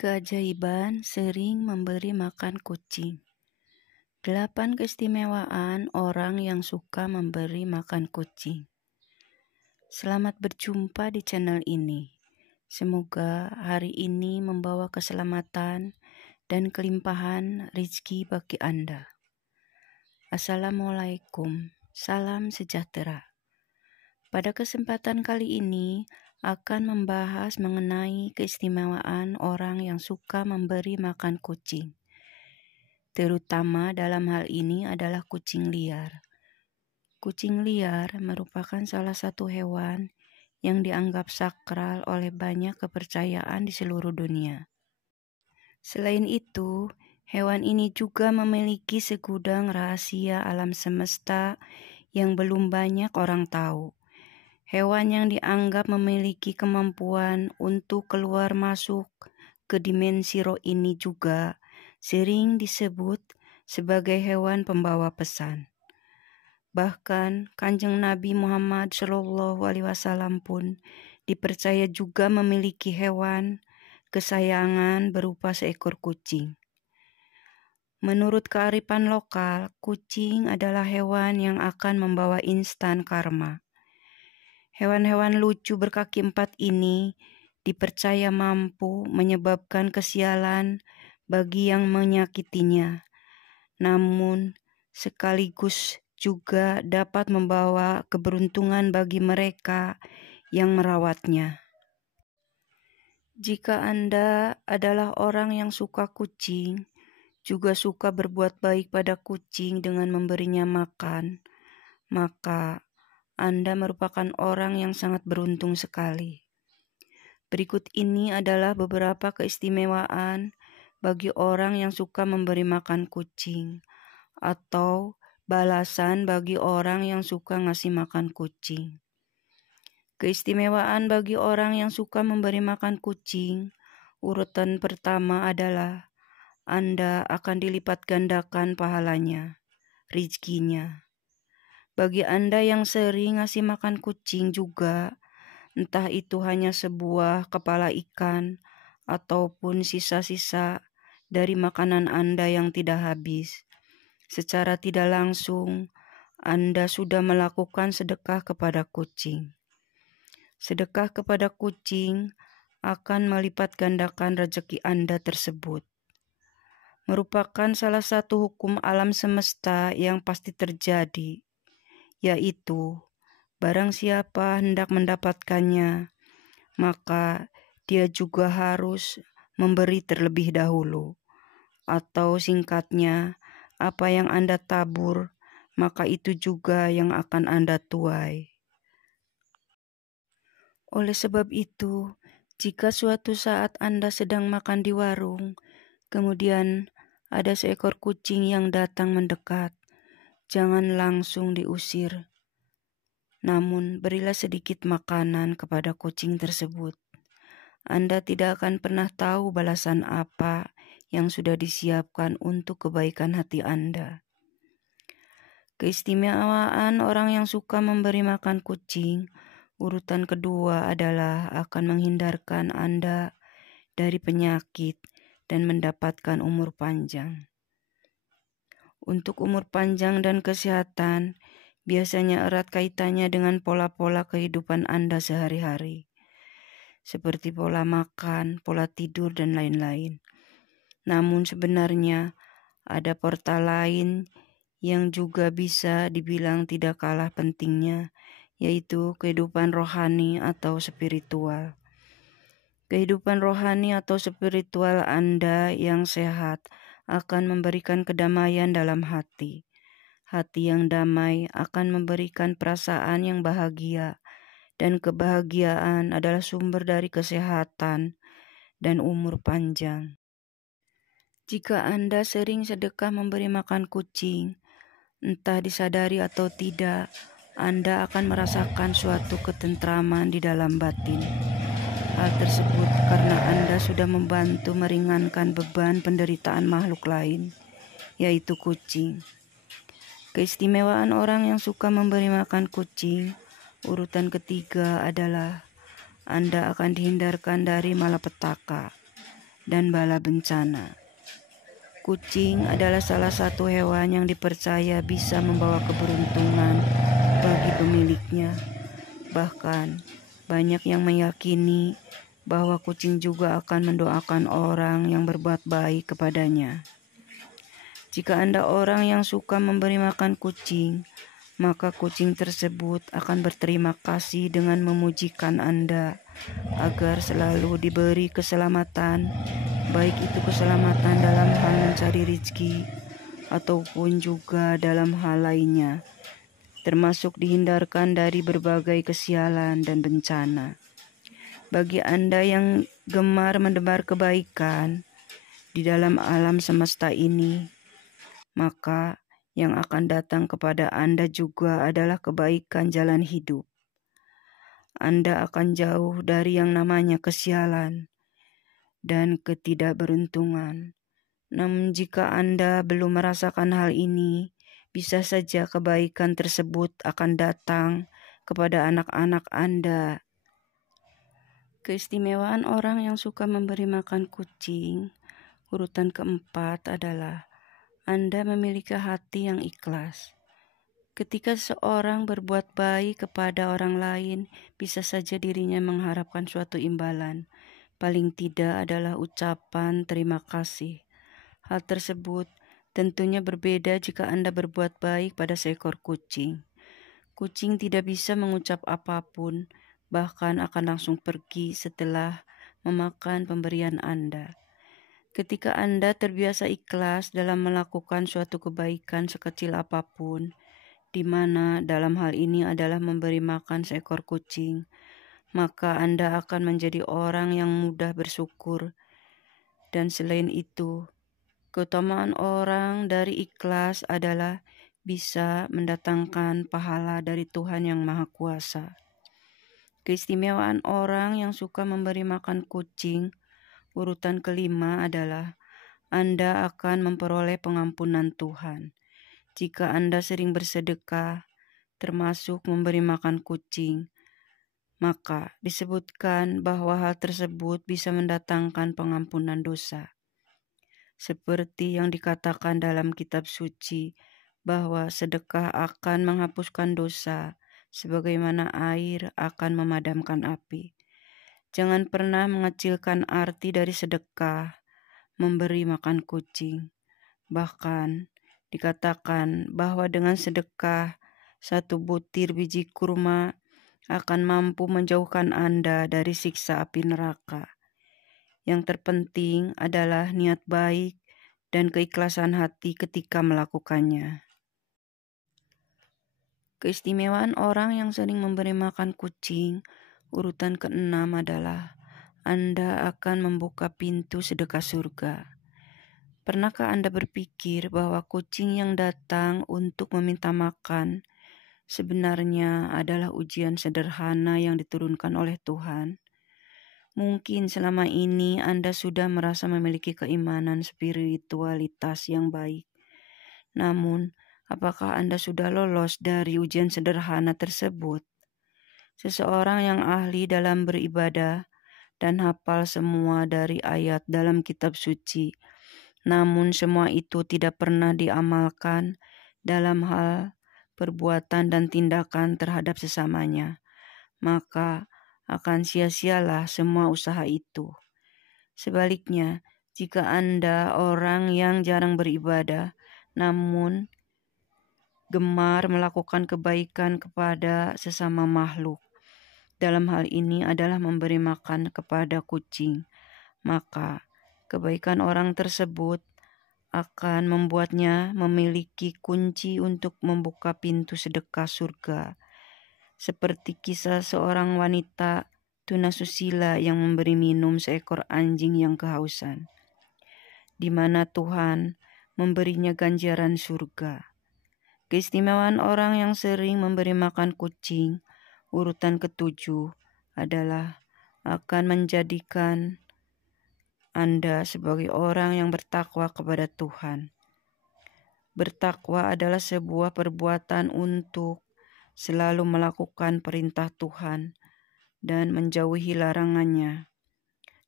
Keajaiban sering memberi makan kucing. 8 keistimewaan orang yang suka memberi makan kucing. Selamat berjumpa di channel ini. Semoga hari ini membawa keselamatan dan kelimpahan rezeki bagi Anda. Assalamualaikum, salam sejahtera. Pada kesempatan kali ini akan membahas mengenai keistimewaan orang yang suka memberi makan kucing. Terutama dalam hal ini adalah kucing liar. Kucing liar merupakan salah satu hewan yang dianggap sakral oleh banyak kepercayaan di seluruh dunia. Selain itu, hewan ini juga memiliki segudang rahasia alam semesta yang belum banyak orang tahu. Hewan yang dianggap memiliki kemampuan untuk keluar masuk ke dimensi roh ini juga sering disebut sebagai hewan pembawa pesan. Bahkan Kanjeng Nabi Muhammad SAW pun dipercaya juga memiliki hewan kesayangan berupa seekor kucing. Menurut kearifan lokal, kucing adalah hewan yang akan membawa instan karma. Hewan-hewan lucu berkaki 4 ini dipercaya mampu menyebabkan kesialan bagi yang menyakitinya, namun sekaligus juga dapat membawa keberuntungan bagi mereka yang merawatnya. Jika Anda adalah orang yang suka kucing, juga suka berbuat baik pada kucing dengan memberinya makan, maka Anda merupakan orang yang sangat beruntung sekali. Berikut ini adalah beberapa keistimewaan bagi orang yang suka memberi makan kucing, atau balasan bagi orang yang suka ngasih makan kucing. Keistimewaan bagi orang yang suka memberi makan kucing, urutan pertama adalah Anda akan dilipat gandakan pahalanya, rezekinya. Bagi Anda yang sering ngasih makan kucing juga, entah itu hanya sebuah kepala ikan ataupun sisa-sisa dari makanan Anda yang tidak habis, secara tidak langsung Anda sudah melakukan sedekah kepada kucing. Sedekah kepada kucing akan melipat gandakan rezeki Anda tersebut. Merupakan salah satu hukum alam semesta yang pasti terjadi, yaitu barang siapa hendak mendapatkannya, maka dia juga harus memberi terlebih dahulu. Atau singkatnya, apa yang Anda tabur, maka itu juga yang akan Anda tuai. Oleh sebab itu, jika suatu saat Anda sedang makan di warung, kemudian ada seekor kucing yang datang mendekat, jangan langsung diusir. Namun berilah sedikit makanan kepada kucing tersebut. Anda tidak akan pernah tahu balasan apa yang sudah disiapkan untuk kebaikan hati Anda. Keistimewaan orang yang suka memberi makan kucing, urutan kedua adalah akan menghindarkan Anda dari penyakit dan mendapatkan umur panjang. Untuk umur panjang dan kesehatan, biasanya erat kaitannya dengan pola-pola kehidupan Anda sehari-hari, seperti pola makan, pola tidur, dan lain-lain. Namun sebenarnya ada portal lain yang juga bisa dibilang tidak kalah pentingnya, yaitu kehidupan rohani atau spiritual. Kehidupan rohani atau spiritual Anda yang sehat akan memberikan kedamaian dalam hati. Hati yang damai akan memberikan perasaan yang bahagia, dan kebahagiaan adalah sumber dari kesehatan dan umur panjang. Jika Anda sering sedekah memberi makan kucing, entah disadari atau tidak, Anda akan merasakan suatu ketentraman di dalam batin. Hal tersebut karena Anda sudah membantu meringankan beban penderitaan makhluk lain, yaitu kucing. Keistimewaan orang yang suka memberi makan kucing, urutan ketiga adalah Anda akan dihindarkan dari malapetaka. dan bala bencana. Kucing adalah salah satu hewan yang dipercaya bisa membawa keberuntungan bagi pemiliknya. Bahkan, banyak yang meyakini bahwa kucing juga akan mendoakan orang yang berbuat baik kepadanya. Jika Anda orang yang suka memberi makan kucing, maka kucing tersebut akan berterima kasih dengan memujikan Anda agar selalu diberi keselamatan, baik itu keselamatan dalam hal mencari rezeki ataupun juga dalam hal lainnya, termasuk dihindarkan dari berbagai kesialan dan bencana. Bagi Anda yang gemar menebar kebaikan di dalam alam semesta ini, maka yang akan datang kepada Anda juga adalah kebaikan jalan hidup. Anda akan jauh dari yang namanya kesialan dan ketidakberuntungan. Namun jika Anda belum merasakan hal ini, bisa saja kebaikan tersebut akan datang kepada anak-anak Anda. Keistimewaan orang yang suka memberi makan kucing, urutan keempat adalah Anda memiliki hati yang ikhlas. Ketika seorang berbuat baik kepada orang lain, bisa saja dirinya mengharapkan suatu imbalan. Paling tidak adalah ucapan terima kasih. Hal tersebut tentunya berbeda jika Anda berbuat baik pada seekor kucing. Kucing tidak bisa mengucap apapun, bahkan akan langsung pergi setelah memakan pemberian Anda. Ketika Anda terbiasa ikhlas dalam melakukan suatu kebaikan sekecil apapun, di mana dalam hal ini adalah memberi makan seekor kucing, maka Anda akan menjadi orang yang mudah bersyukur. Dan selain itu, keutamaan orang dari ikhlas adalah bisa mendatangkan pahala dari Tuhan yang Maha Kuasa. Keistimewaan orang yang suka memberi makan kucing, urutan kelima adalah Anda akan memperoleh pengampunan Tuhan. Jika Anda sering bersedekah, termasuk memberi makan kucing, maka disebutkan bahwa hal tersebut bisa mendatangkan pengampunan dosa. Seperti yang dikatakan dalam kitab suci, bahwa sedekah akan menghapuskan dosa, sebagaimana air akan memadamkan api. Jangan pernah mengecilkan arti dari sedekah, memberi makan kucing. Bahkan, dikatakan bahwa dengan sedekah, 1 butir biji kurma akan mampu menjauhkan Anda dari siksa api neraka. Yang terpenting adalah niat baik dan keikhlasan hati ketika melakukannya. Keistimewaan orang yang sering memberi makan kucing, urutan keenam adalah Anda akan membuka pintu sedekah surga. Pernahkah Anda berpikir bahwa kucing yang datang untuk meminta makan sebenarnya adalah ujian sederhana yang diturunkan oleh Tuhan? Mungkin selama ini Anda sudah merasa memiliki keimanan spiritualitas yang baik. Namun, apakah Anda sudah lolos dari ujian sederhana tersebut? Seseorang yang ahli dalam beribadah dan hafal semua dari ayat dalam kitab suci, namun semua itu tidak pernah diamalkan dalam hal perbuatan dan tindakan terhadap sesamanya, maka akan sia-sialah semua usaha itu. Sebaliknya, jika Anda orang yang jarang beribadah, namun gemar melakukan kebaikan kepada sesama makhluk, dalam hal ini adalah memberi makan kepada kucing, maka kebaikan orang tersebut akan membuatnya memiliki kunci untuk membuka pintu sedekah surga. Seperti kisah seorang wanita tunasusila yang memberi minum seekor anjing yang kehausan, di mana Tuhan memberinya ganjaran surga. Keistimewaan orang yang sering memberi makan kucing, urutan ketujuh, adalah akan menjadikan Anda sebagai orang yang bertakwa kepada Tuhan. Bertakwa adalah sebuah perbuatan untuk selalu melakukan perintah Tuhan dan menjauhi larangannya.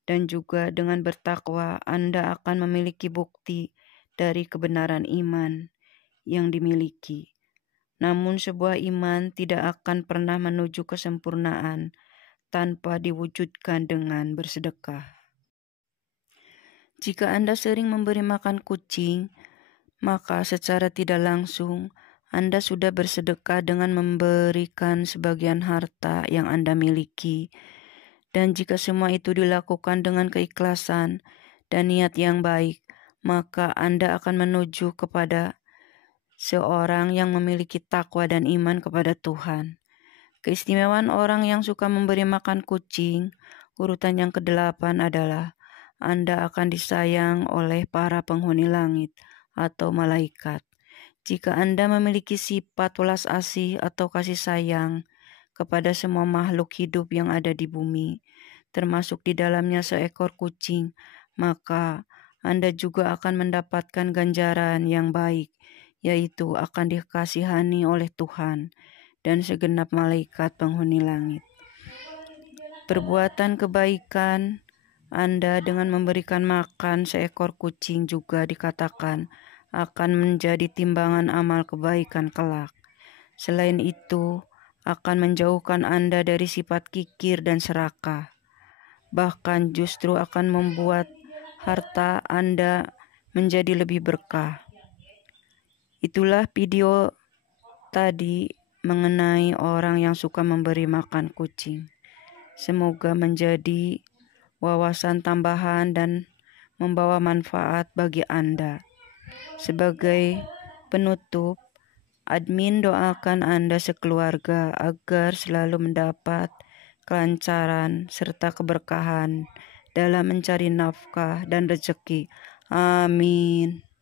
dan juga dengan bertakwa Anda akan memiliki bukti dari kebenaran iman yang dimiliki. Namun sebuah iman tidak akan pernah menuju kesempurnaan tanpa diwujudkan dengan bersedekah. Jika Anda sering memberi makan kucing, maka secara tidak langsung Anda sudah bersedekah dengan memberikan sebagian harta yang Anda miliki. Dan jika semua itu dilakukan dengan keikhlasan dan niat yang baik, maka Anda akan menuju kepada seorang yang memiliki takwa dan iman kepada Tuhan. Keistimewaan orang yang suka memberi makan kucing, urutan yang ke-8 adalah Anda akan disayang oleh para penghuni langit atau malaikat. Jika Anda memiliki sifat welas asih atau kasih sayang kepada semua makhluk hidup yang ada di bumi, termasuk di dalamnya seekor kucing, maka Anda juga akan mendapatkan ganjaran yang baik, yaitu akan dikasihani oleh Tuhan dan segenap malaikat penghuni langit. Perbuatan kebaikan Anda dengan memberikan makan seekor kucing juga dikatakan akan menjadi timbangan amal kebaikan kelak. Selain itu, akan menjauhkan Anda dari sifat kikir dan serakah. Bahkan justru akan membuat harta Anda menjadi lebih berkah. Itulah video tadi mengenai orang yang suka memberi makan kucing. Semoga menjadi wawasan tambahan dan membawa manfaat bagi Anda. Sebagai penutup, admin doakan Anda sekeluarga agar selalu mendapat kelancaran serta keberkahan dalam mencari nafkah dan rezeki. Amin.